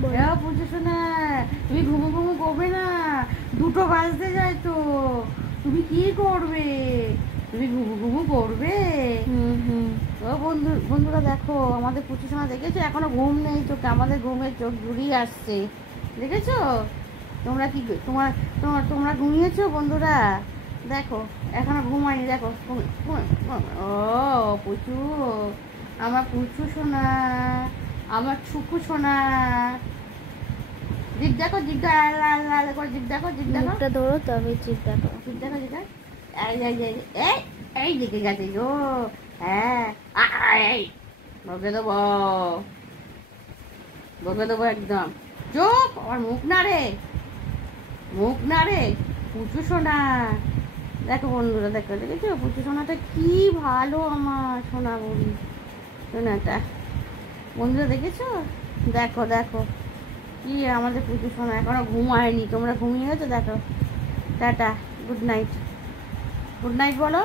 পুজো শোনা, তুমি ঘুমু ঘুমু করবে না, 2টো বাজতে যায় তো, তুমি কি করবে? তুমি ঘুমু ঘুমু করবে? ও বন্ধুরা দেখো, আমাদের পুজো শোনা দেখেছো, এখনো ঘুম নেই চোখে, আমাদের ঘুমের চোখ জুড়িয়ে আসছে, দেখেছো? তোমরা কি তোমার তোমার তোমরা ঘুমিয়েছো বন্ধুরা? দেখো এখনো ঘুমায়নি, দেখো ও পুচু, আমার পুচু সোনা, আমার ছুকু সোনা, জিভ দেখো, জিভটা লাল লাল করে, জিভ দেখো, জিভ দেখো, মুখটা ধরো তবে জিভ দেখো, জিভ দেখো, জিভ দেখো, এই এই এই এই এই দিকে গেছে গো, হ্যাঁ এই বকে দেবো, বকে দেবো একদম, চুপ, আমার মুখ না রে, মুখ না রে, পুচু সোনা। দেখো বন্ধুরা, দেখো দেখেছো পুচু সোনাটা কি ভালো, আমার সোনা বলি সোনাটা, বন্ধুরা দেখেছো? দেখো দেখো কি আমাদের পুচু সোনা এখনো ঘুমায়নি, তোমরা ঘুমিয়ে গেছো? দেখো, tata, good night, good night বলো।